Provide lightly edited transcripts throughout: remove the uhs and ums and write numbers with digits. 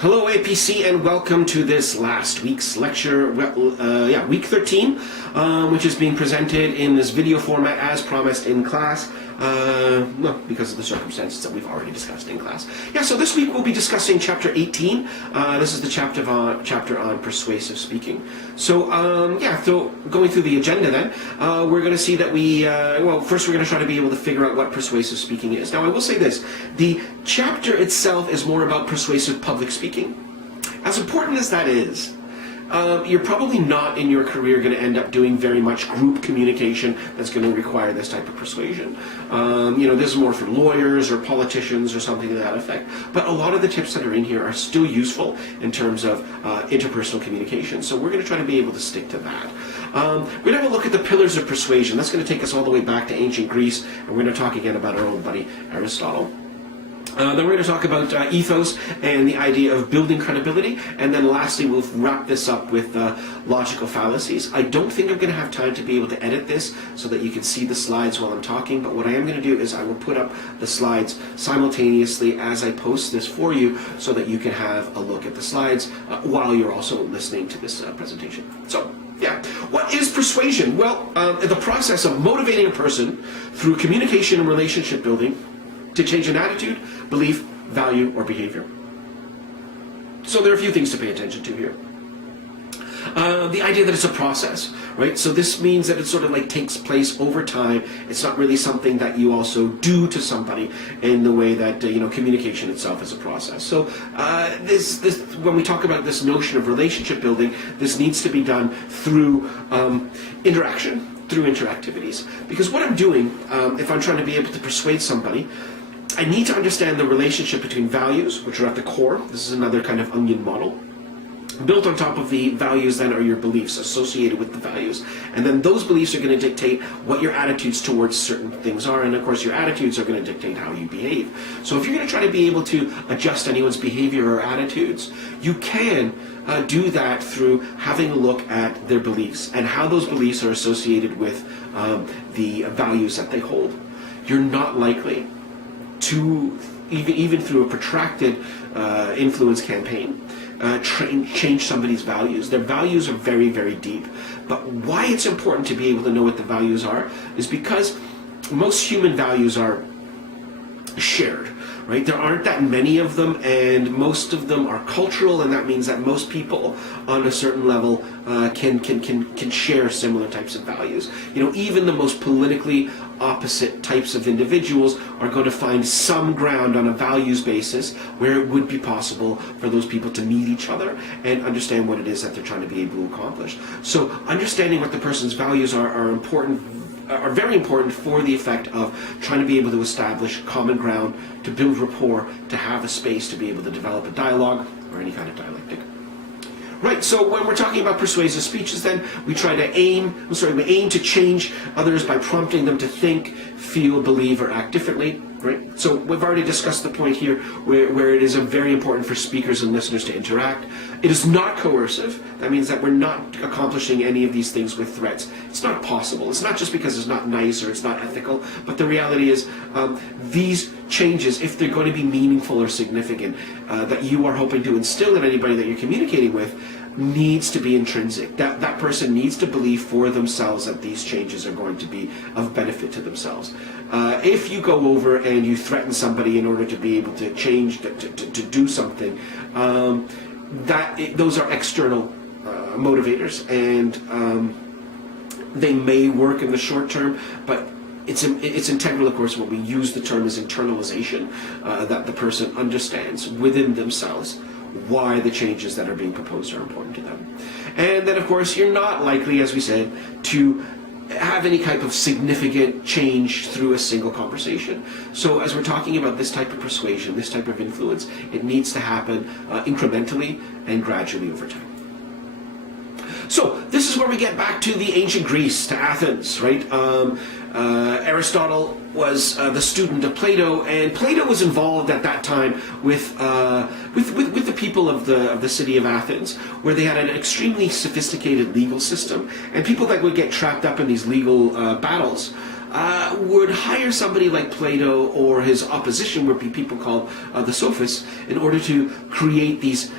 Hello APC, and welcome to this last week's lecture, week 13, which is being presented in this video format as promised in class, because of the circumstances that we've already discussed in class. So this week we'll be discussing chapter 18. This is the chapter on persuasive speaking. So going through the agenda then, we're going to see that first we're going to try to be able to figure out what persuasive speaking is. Now I will say this, the chapter itself is more about persuasive public speaking. As important as that is, you're probably not in your career going to end up doing very much group communication that's going to require this type of persuasion. This is more for lawyers or politicians or something to that effect. But a lot of the tips that are in here are still useful in terms of interpersonal communication. So we're going to try to be able to stick to that. We're going to have a look at the pillars of persuasion. That's going to take us all the way back to ancient Greece, and we're going to talk again about our old buddy Aristotle. Then we're going to talk about ethos and the idea of building credibility, and then lastly we'll wrap this up with logical fallacies. I don't think I'm going to have time to be able to edit this so that you can see the slides while I'm talking, but what I am going to do is I will put up the slides simultaneously as I post this for you so that you can have a look at the slides while you're also listening to this presentation. So, what is persuasion? Well, the process of motivating a person through communication and relationship building to change an attitude, belief, value, or behavior. So there are a few things to pay attention to here. The idea that it's a process, right? So this means that it sort of like takes place over time. It's not really something that you also do to somebody in the way that, communication itself is a process. So when we talk about this notion of relationship building, this needs to be done through interaction, through interactivities. Because what I'm doing, if I'm trying to be able to persuade somebody, I need to understand the relationship between values, which are at the core. This is another kind of onion model. Built on top of the values then are your beliefs associated with the values. And then those beliefs are going to dictate what your attitudes towards certain things are. And of course your attitudes are going to dictate how you behave. So if you're going to try to be able to adjust anyone's behavior or attitudes, you can do that through having a look at their beliefs and how those beliefs are associated with the values that they hold. You're not likely to, even through a protracted influence campaign, change somebody's values. Their values are very, very deep. But why it's important to be able to know what the values are is because most human values are shared, right? There aren't that many of them, and most of them are cultural, and that means that most people on a certain level can share similar types of values. Even the most politically opposite types of individuals are going to find some ground on a values basis where it would be possible for those people to meet each other and understand what it is that they're trying to be able to accomplish. So understanding what the person's values are very important for the effect of trying to be able to establish common ground, to build rapport, to have a space to be able to develop a dialogue or any kind of dialectic. Right, so when we're talking about persuasive speeches then, we aim to change others by prompting them to think, feel, believe, or act differently, right? So we've already discussed the point here where it is very important for speakers and listeners to interact. It is not coercive. That means that we're not accomplishing any of these things with threats. It's not possible. It's not just because it's not nice or it's not ethical, but the reality is these changes, if they're going to be meaningful or significant, that you are hoping to instill in anybody that you're communicating with, needs to be intrinsic. That person needs to believe for themselves that these changes are going to be of benefit to themselves. If you go over and you threaten somebody in order to be able to change, to do something, those are external motivators, and they may work in the short term, but it's integral, of course, when we use the term as internalization, that the person understands within themselves why the changes that are being proposed are important to them. And then, of course, you're not likely, as we said, to have any type of significant change through a single conversation. So as we're talking about this type of persuasion, this type of influence, it needs to happen incrementally and gradually over time. So this is where we get back to the ancient Greece, to Athens, right? Aristotle was the student of Plato, and Plato was involved at that time with the people of the city of Athens, where they had an extremely sophisticated legal system, and people that would get trapped up in these legal battles would hire somebody like Plato, or his opposition would be people called the sophists, in order to create these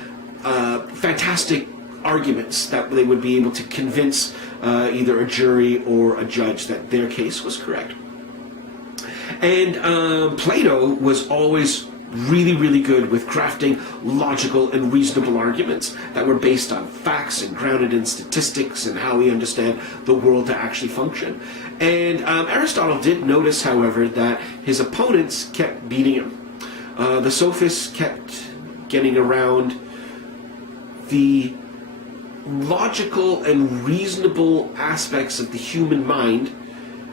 fantastic arguments that they would be able to convince either a jury or a judge that their case was correct. And Plato was always really, really good with crafting logical and reasonable arguments that were based on facts and grounded in statistics and how we understand the world to actually function. And Aristotle did notice, however, that his opponents kept beating him. The sophists kept getting around the logical and reasonable aspects of the human mind.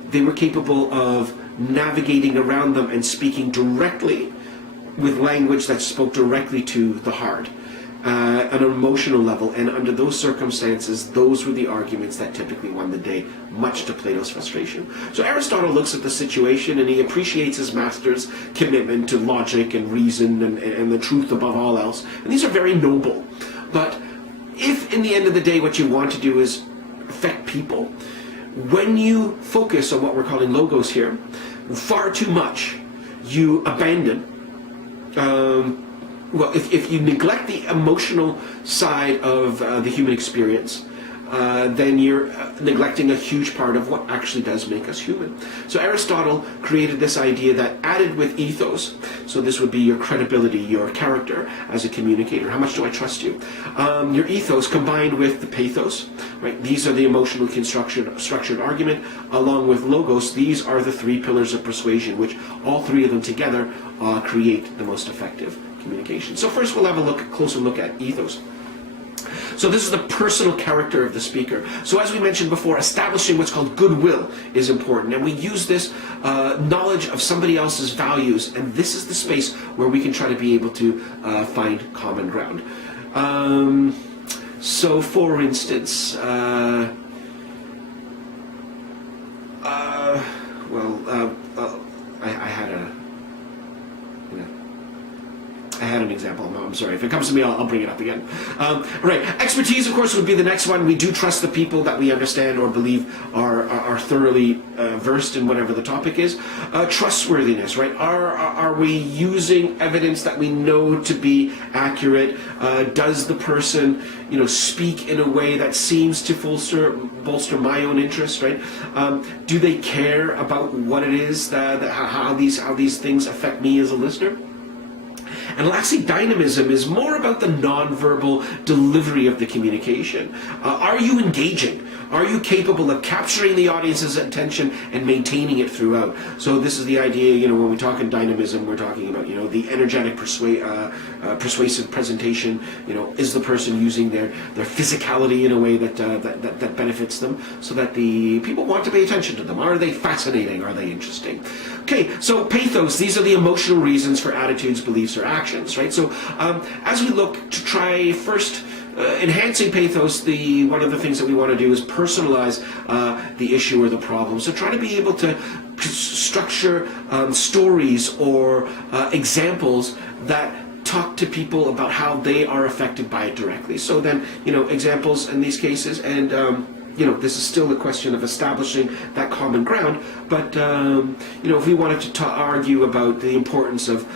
They were capable of navigating around them and speaking directly with language that spoke directly to the heart, at an emotional level, and under those circumstances, those were the arguments that typically won the day, much to Plato's frustration. So Aristotle looks at the situation and he appreciates his master's commitment to logic and reason and the truth above all else, and these are very noble. But if in the end of the day what you want to do is affect people, when you focus on what we're calling logos here, far too much, you abandon if you neglect the emotional side of the human experience, then you're neglecting a huge part of what actually does make us human. So Aristotle created this idea that added with ethos, so this would be your credibility, your character as a communicator. How much do I trust you? Your ethos combined with the pathos, right? These are the emotionally structured argument, along with logos. These are the three pillars of persuasion, which all three of them together create the most effective communication. So first we'll have a closer look at ethos. So this is the personal character of the speaker. So as we mentioned before, establishing what's called goodwill is important. And we use this knowledge of somebody else's values. And this is the space where we can try to be able to find common ground. So for instance, I had an example. I'm sorry. If it comes to me, I'll bring it up again. Right. Expertise, of course, would be the next one. We do trust the people that we understand or believe are thoroughly versed in whatever the topic is. Trustworthiness, right? Are we using evidence that we know to be accurate? Does the person, speak in a way that seems to bolster my own interest, right? Do they care about what it is how these things affect me as a listener? And lastly, dynamism is more about the nonverbal delivery of the communication. Are you engaging? Are you capable of capturing the audience's attention and maintaining it throughout? So this is the idea, when we talk in dynamism, we're talking about, the energetic persuasive presentation. Is the person using their physicality in a way that benefits them, so that the people want to pay attention to them? Are they fascinating? Are they interesting? Okay, so pathos, these are the emotional reasons for attitudes, beliefs, or actions, right? So as we look to try first enhancing pathos, one of the things that we want to do is personalize the issue or the problem. So try to be able to structure stories or examples that talk to people about how they are affected by it directly. So then, examples in these cases, and this is still a question of establishing that common ground, but if we wanted to argue about the importance of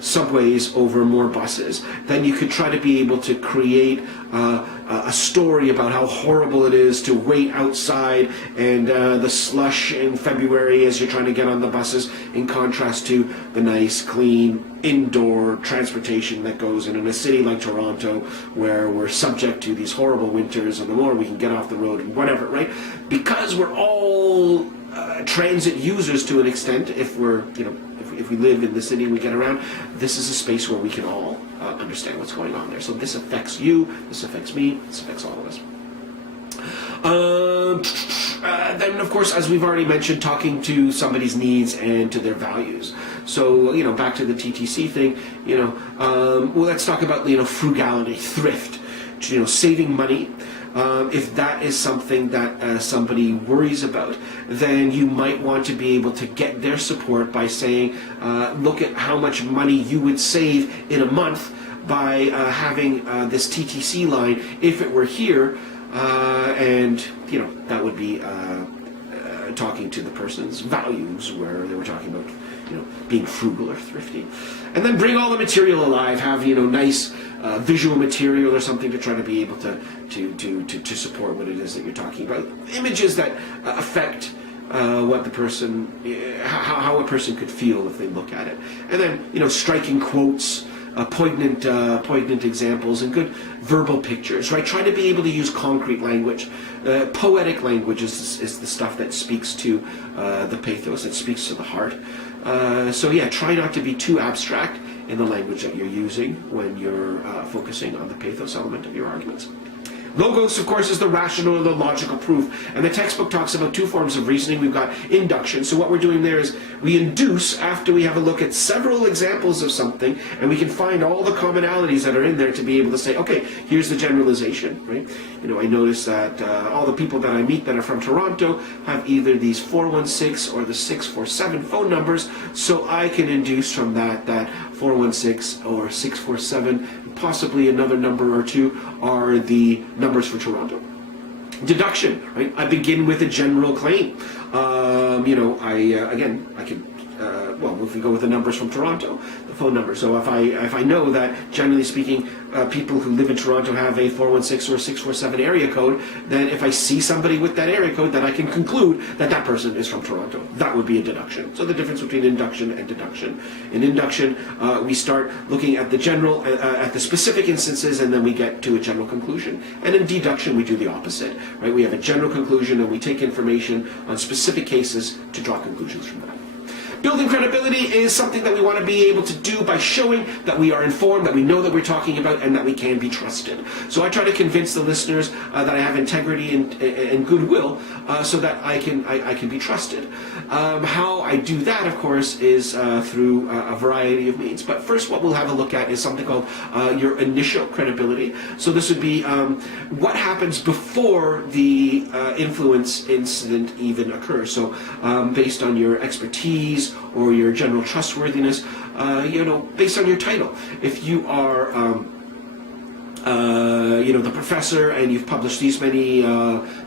subways over more buses, then you could try to be able to create a story about how horrible it is to wait outside and the slush in February as you're trying to get on the buses, in contrast to the nice, clean, indoor transportation that goes in a city like Toronto, where we're subject to these horrible winters, and the more we can get off the road and whatever, right? Because we're all transit users to an extent. If we live in the city and we get around, this is a space where we can all understand what's going on there. So this affects you, this affects me, this affects all of us. Then, of course, as we've already mentioned, talking to somebody's needs and to their values. So, back to the TTC thing, let's talk about, frugality, thrift, saving money. If that is something that somebody worries about, then you might want to be able to get their support by saying, look at how much money you would save in a month by having this TTC line if it were here, and that would be talking to the person's values, where they were talking about, being frugal or thrifty. And then bring all the material alive, have, nice visual material or something to try to be able to support what it is that you're talking about. Images that affect what the person, how a person could feel if they look at it. And then, striking quotes, poignant examples, and good verbal pictures, right? Try to be able to use concrete language. Poetic language is the stuff that speaks to the pathos, that speaks to the heart. So yeah, try not to be too abstract in the language that you're using when you're focusing on the pathos element of your arguments. Logos, of course, is the rational or the logical proof. And the textbook talks about two forms of reasoning. We've got induction. So what we're doing there is we induce after we have a look at several examples of something, and we can find all the commonalities that are in there to be able to say, okay, here's the generalization, right? I notice that all the people that I meet that are from Toronto have either these 416 or the 647 phone numbers, so I can induce from that 416 or 647, possibly another number or two, are the numbers for Toronto. Deduction, right? I begin with a general claim. I could, if we go with the numbers from Toronto, the phone number. So if I know that, generally speaking, people who live in Toronto have a 416 or 647 area code, then if I see somebody with that area code, then I can conclude that that person is from Toronto. That would be a deduction. So the difference between induction and deduction. In induction, we start looking at the general, at the specific instances, and then we get to a general conclusion. And in deduction, we do the opposite, right? We have a general conclusion, and we take information on specific cases to draw conclusions from that. Building credibility is something that we want to be able to do by showing that we are informed, that we know that we're talking about, and that we can be trusted. So I try to convince the listeners that I have integrity and goodwill, so that I can be trusted. How I do that, of course, is through a variety of means. But first, what we'll have a look at is something called your initial credibility. So this would be what happens before the influence incident even occurs. So based on your expertise or your general trustworthiness, based on your title. If you are the professor and you've published these many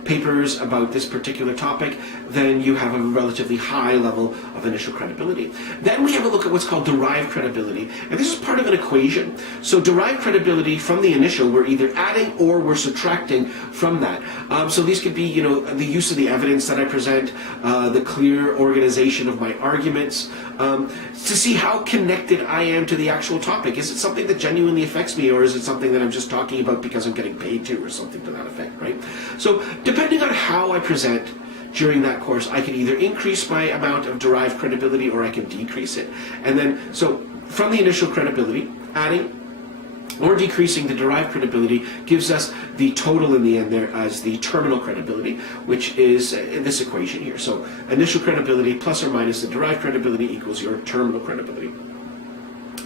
papers about this particular topic, then you have a relatively high level of initial credibility. Then we have a look at what's called derived credibility, and this is part of an equation. So derived credibility from the initial, we're either adding or we're subtracting from that. So these could be, the use of the evidence that I present, the clear organization of my arguments, to see how connected I am to the actual topic. Is it something that genuinely affects me, or is it something that I'm just talking about because I'm getting paid to, or something to that effect, right? So depending on how I present during that course, I can either increase my amount of derived credibility or I can decrease it. And then, so from the initial credibility, adding or decreasing the derived credibility gives us the total in the end there as the terminal credibility, which is in this equation here. So initial credibility plus or minus the derived credibility equals your terminal credibility.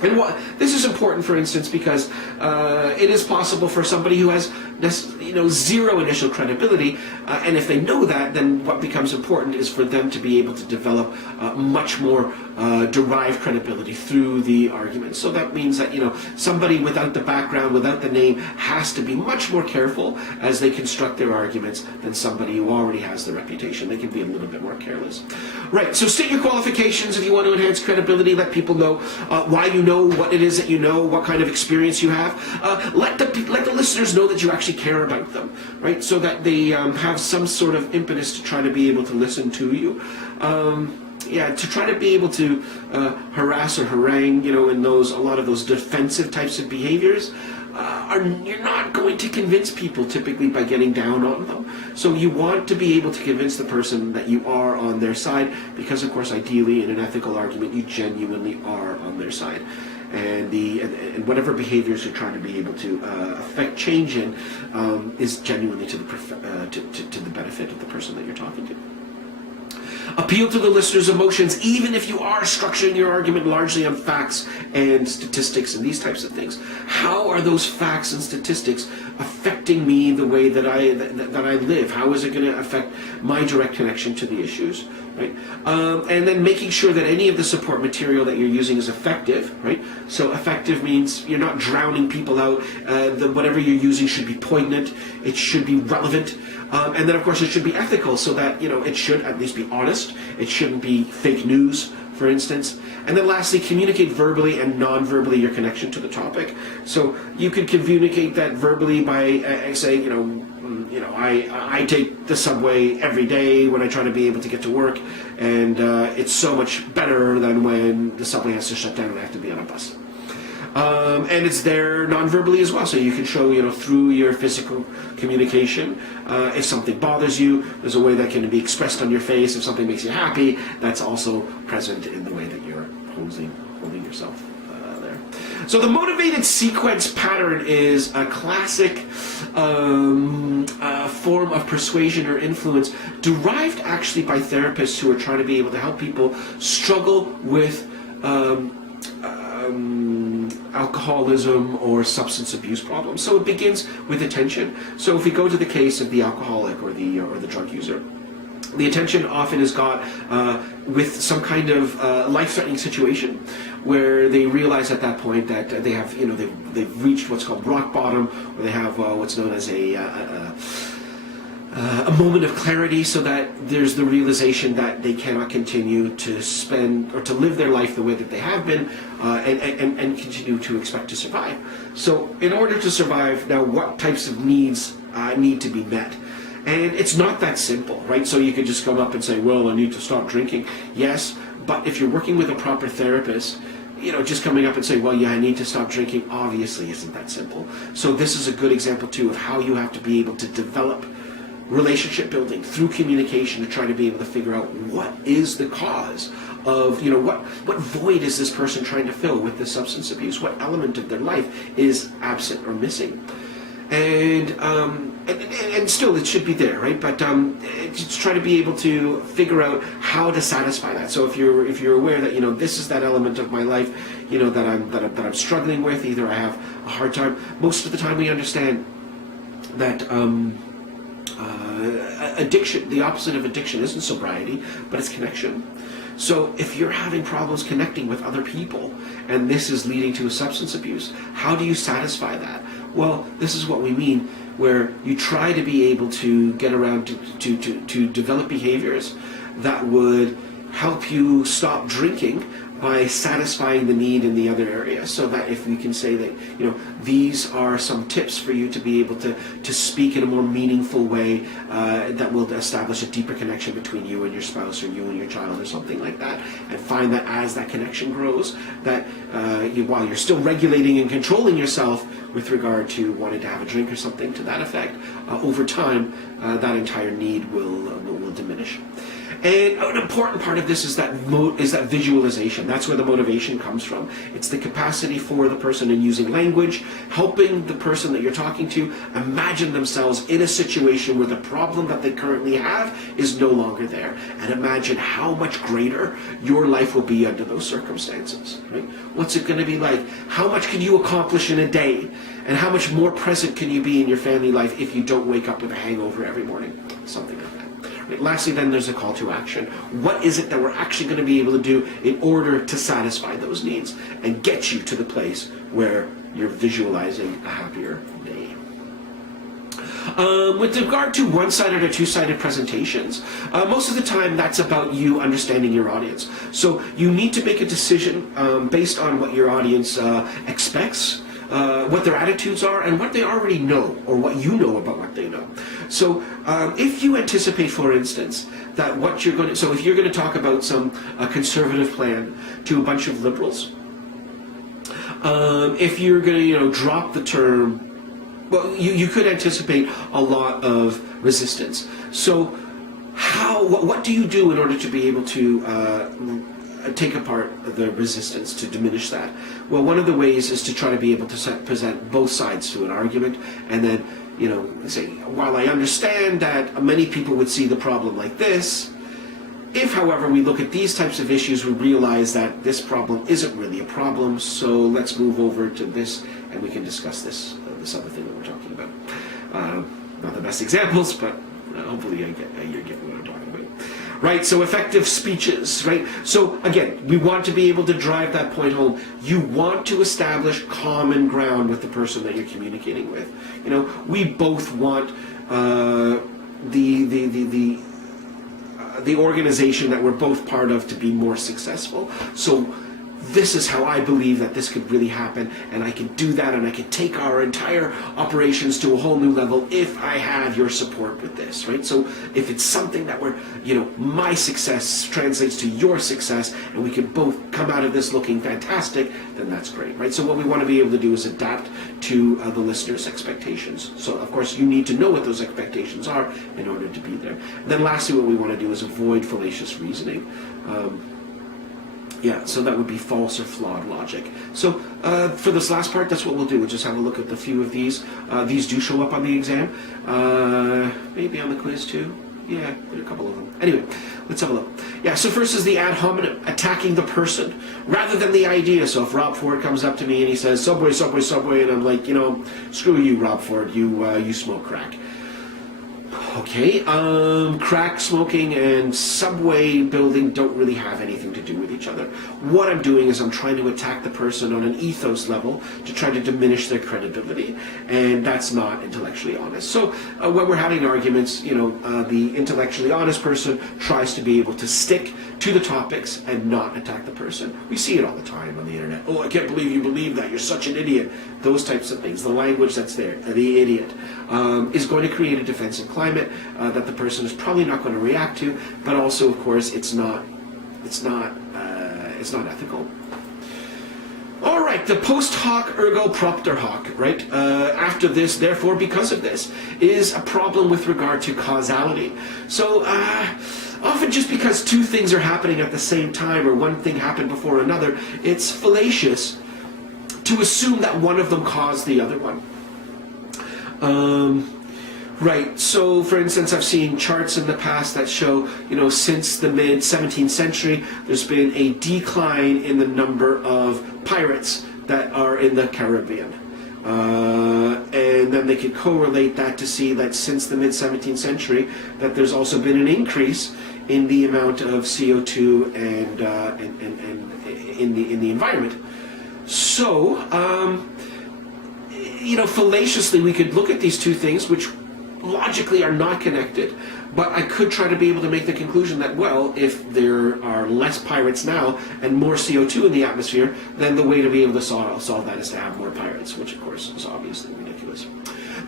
And this is important, for instance, because it is possible for somebody who has zero initial credibility, and if they know that, then what becomes important is for them to be able to develop much more derived credibility through the argument. So that means that somebody without the background, without the name, has to be much more careful as they construct their arguments than somebody who already has the reputation. They can be a little bit more careless. Right. So state your qualifications if you want to enhance credibility. Let people know why you know what it is that you know, what kind of experience you have. Let the listeners know that you actually care about them, right? So that they have some sort of impetus to try to be able to listen to you. To try to be able to harass or harangue, in a lot of those defensive types of behaviors, you're not going to convince people typically by getting down on them. So you want to be able to convince the person that you are on their side, because of course ideally in an ethical argument you genuinely are on their side. And whatever behaviors you're trying to be able to affect change in is genuinely to the benefit of the person that you're talking to. Appeal to the listener's emotions, even if you are structuring your argument largely on facts and statistics and these types of things. How are those facts and statistics affecting me the way that I live? How is it going to affect my direct connection to the issues? right? And then making sure that any of the support material that you're using is effective, right? So effective means you're not drowning people out. Whatever you're using should be poignant. It should be relevant. And then, of course, it should be ethical, so that, it should at least be honest. It shouldn't be fake news, for instance. And then lastly, communicate verbally and non-verbally your connection to the topic. So you could communicate that verbally by saying, I take the subway every day when I try to be able to get to work, and it's so much better than when the subway has to shut down and I have to be on a bus. And it's there non-verbally as well, so you can show, through your physical communication, if something bothers you, there's a way that can be expressed on your face. If something makes you happy, that's also present in the way that you're holding yourself there. So the motivated sequence pattern is a classic form of persuasion or influence derived actually by therapists who are trying to be able to help people struggle with alcoholism or substance abuse problems. So it begins with attention. So if we go to the case of the alcoholic or the drug user, the attention often is got with some kind of life-threatening situation where they realize at that point that they have, they've reached what's called rock bottom, or they have what's known as a moment of clarity, so that there's the realization that they cannot continue to spend or to live their life the way that they have been, and continue to expect to survive. So in order to survive, now what types of needs need to be met? And it's not that simple, right? So you could just come up and say, well, I need to stop drinking. Yes, but if you're working with a proper therapist, just coming up and saying, well, yeah, I need to stop drinking, obviously isn't that simple. So this is a good example, too, of how you have to be able to develop relationship building through communication to try to be able to figure out what is the cause of, what void is this person trying to fill with the substance abuse? What element of their life is absent or missing? And still it should be there, right? But just try to be able to figure out how to satisfy that. So if you're aware that this is that element of my life, that I'm struggling with, either I have a hard time. Most of the time we understand that addiction, the opposite of addiction, isn't sobriety, but it's connection. So if you're having problems connecting with other people, and this is leading to a substance abuse, how do you satisfy that? Well, this is what we mean, where you try to be able to get around to develop behaviors that would help you stop drinking by satisfying the need in the other area. So that if we can say that, these are some tips for you to be able to speak in a more meaningful way that will establish a deeper connection between you and your spouse, or you and your child, or something like that, and find that as that connection grows, that while you're still regulating and controlling yourself with regard to wanting to have a drink or something to that effect, over time that entire need will diminish. And an important part of this is that visualization. That's where the motivation comes from. It's the capacity for the person in using language, helping the person that you're talking to imagine themselves in a situation where the problem that they currently have is no longer there, and imagine how much greater your life will be under those circumstances. Right? What's it going to be like? How much can you accomplish in a day? And how much more present can you be in your family life if you don't wake up with a hangover every morning? Something like that. Right. Lastly, then, there's a call to action. What is it that we're actually going to be able to do in order to satisfy those needs and get you to the place where you're visualizing a happier day? With regard to one-sided or two-sided presentations, most of the time that's about you understanding your audience. So you need to make a decision based on what your audience expects, what their attitudes are, and what they already know, or what you know about what they know. So if you anticipate, for instance, that what you're going to, so if you're going to talk about some conservative plan to a bunch of liberals, if you're going to, drop the term, well, you could anticipate a lot of resistance. So what do you do in order to be able to take apart the resistance, to diminish that? Well, one of the ways is to try to be able to present both sides to an argument, and then, say, while I understand that many people would see the problem like this, if, however, we look at these types of issues, we realize that this problem isn't really a problem, so let's move over to this, and we can discuss this other thing that we're talking about. Not the best examples, but hopefully you get what I'm talking about. right? So effective speeches, right? So again, we want to be able to drive that point home. You want to establish common ground with the person that you're communicating with. You know, we both want the organization that we're both part of to be more successful. So this is how I believe that this could really happen, and I can do that, and I can take our entire operations to a whole new level if I have your support with this, right? So if it's something that we're, you know, my success translates to your success, and we can both come out of this looking fantastic, then that's great, right? So what we want to be able to do is adapt to the listener's expectations. So of course you need to know what those expectations are in order to be there. And then lastly, what we want to do is avoid fallacious reasoning. Yeah, so that would be false or flawed logic. So for this last part, that's what we'll do. We'll just have a look at a few of these. These do show up on the exam. Maybe on the quiz too. Yeah, there are a couple of them. Anyway, let's have a look. Yeah, so first is the ad hominem, attacking the person rather than the idea. So if Rob Ford comes up to me and he says, Subway, Subway, Subway, and I'm like, you know, screw you, Rob Ford, you smoke crack. Okay, crack smoking and subway building don't really have anything to do with each other. What I'm doing is I'm trying to attack the person on an ethos level to try to diminish their credibility, and that's not intellectually honest. So when we're having arguments, you know, the intellectually honest person tries to be able to stick to the topics and not attack the person. We see it all the time on the internet. Oh, I can't believe you believe that. You're such an idiot. Those types of things. The language that's there, the idiot, is going to create a defensive climate that the person is probably not going to react to, but also, of course, it's not ethical. All right, the post hoc ergo propter hoc, right? After this, therefore, because of this, is a problem with regard to causality. So often just because two things are happening at the same time or one thing happened before another, it's fallacious to assume that one of them caused the other one. Right, so for instance, I've seen charts in the past that show, you know, since the mid-17th century, there's been a decline in the number of pirates that are in the Caribbean. And then they could correlate that to see that since the mid-17th century, that there's also been an increase in the amount of CO2 and in the environment. So, you know, fallaciously, we could look at these two things, which logically are not connected, but I could try to be able to make the conclusion that, well, if there are less pirates now and more CO2 in the atmosphere, then the way to be able to solve that is to have more pirates, which of course is obviously ridiculous.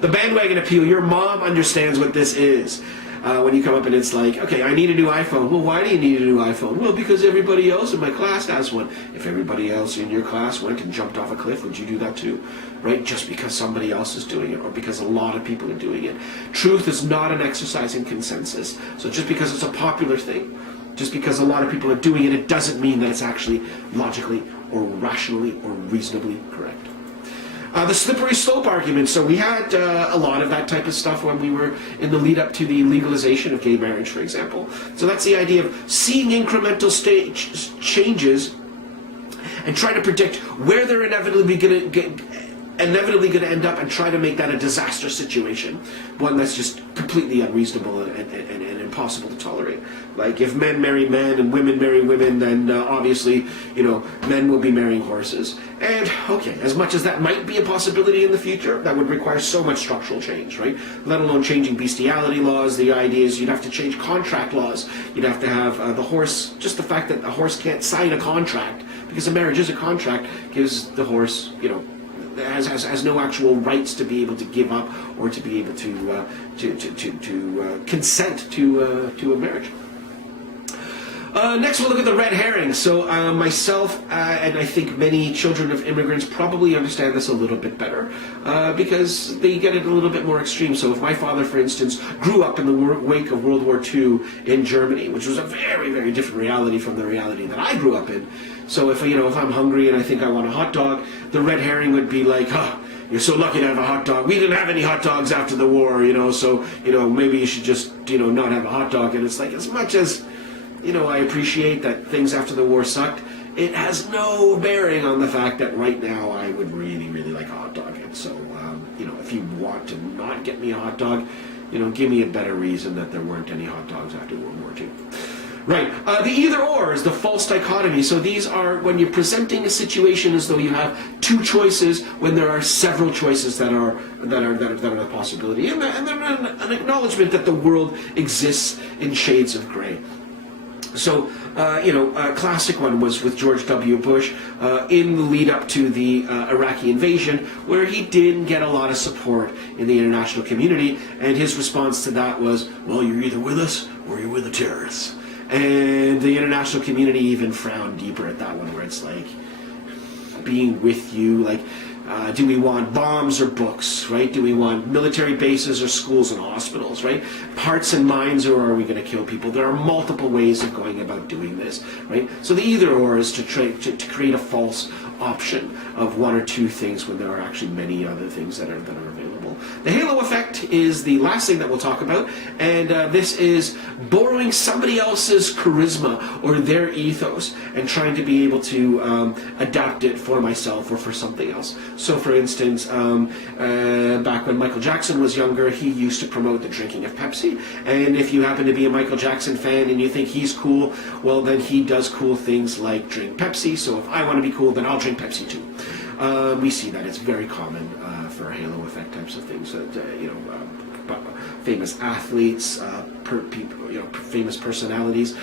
The bandwagon appeal, your mom understands what this is. When you come up and it's like, okay, I need a new iPhone. Well, why do you need a new iPhone? Well, because everybody else in my class has one. If everybody else in your class went and jumped off a cliff, would you do that too? Right? Just because somebody else is doing it or because a lot of people are doing it. Truth is not an exercise in consensus. So just because it's a popular thing, just because a lot of people are doing it, it doesn't mean that it's actually logically or rationally or reasonably correct. The slippery slope argument. So we had a lot of that type of stuff when we were in the lead up to the legalization of gay marriage, for example. So that's the idea of seeing incremental changes and trying to predict where they're inevitably going to end up and try to make that a disaster situation, one that's just completely unreasonable and impossible to tolerate. Like if men marry men and women marry women, then obviously, you know, men will be marrying horses. And okay, as much as that might be a possibility in the future, that would require so much structural change, right? Let alone changing bestiality laws. The idea is you'd have to change contract laws. You'd have to have the horse, just the fact that a horse can't sign a contract, because a marriage is a contract, gives the horse, you know, has no actual rights to be able to give up or to be able to consent to a marriage. Next, we'll look at the red herring. So myself and I think many children of immigrants probably understand this a little bit better because they get it a little bit more extreme. So if my father, for instance, grew up in the wake of World War II in Germany, which was a very, very different reality from the reality that I grew up in. So if I'm hungry and I think I want a hot dog, the red herring would be like, you're so lucky to have a hot dog. We didn't have any hot dogs after the war, so maybe you should just, not have a hot dog. And it's like, as much as, I appreciate that things after the war sucked, it has no bearing on the fact that right now I would really, really like a hot dog. And so, if you want to not get me a hot dog, give me a better reason that there weren't any hot dogs after World War II. Right. The either or is the false dichotomy. So these are when you're presenting a situation as though you have two choices when there are several choices that are a possibility, and then an acknowledgement that the world exists in shades of gray. So, a classic one was with George W. Bush in the lead up to the Iraqi invasion, where he didn't get a lot of support in the international community, and his response to that was, well, you're either with us or you're with the terrorists. And the international community even frowned deeper at that one, where it's like, being with you, like, do we want bombs or books, right? Do we want military bases or schools and hospitals, right? Hearts and minds, or are we going to kill people? There are multiple ways of going about doing this, right? So the either or is to create a false option of one or two things when there are actually many other things that are available. The halo effect is the last thing that we'll talk about, and this is borrowing somebody else's charisma or their ethos and trying to be able to adapt it for myself or for something else. So, for instance, back when Michael Jackson was younger, he used to promote the drinking of Pepsi, and if you happen to be a Michael Jackson fan and you think he's cool, well, then he does cool things like drink Pepsi, so if I want to be cool, then I'll drink Pepsi too. We see that it's very common for halo effect types of things that famous athletes, famous personalities,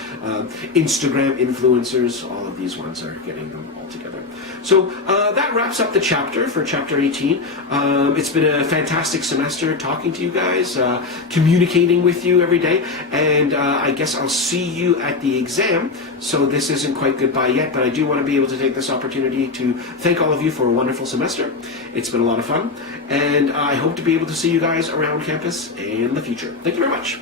Instagram influencers, all of these ones are getting them all together. So that wraps up the chapter for chapter 18. It's been a fantastic semester talking to you guys, communicating with you every day, and I guess I'll see you at the exam. So this isn't quite goodbye yet, but I do want to be able to take this opportunity to thank all of you for a wonderful semester. It's been a lot of fun, and I hope to be able to see you guys around campus in the future. Thank you very much.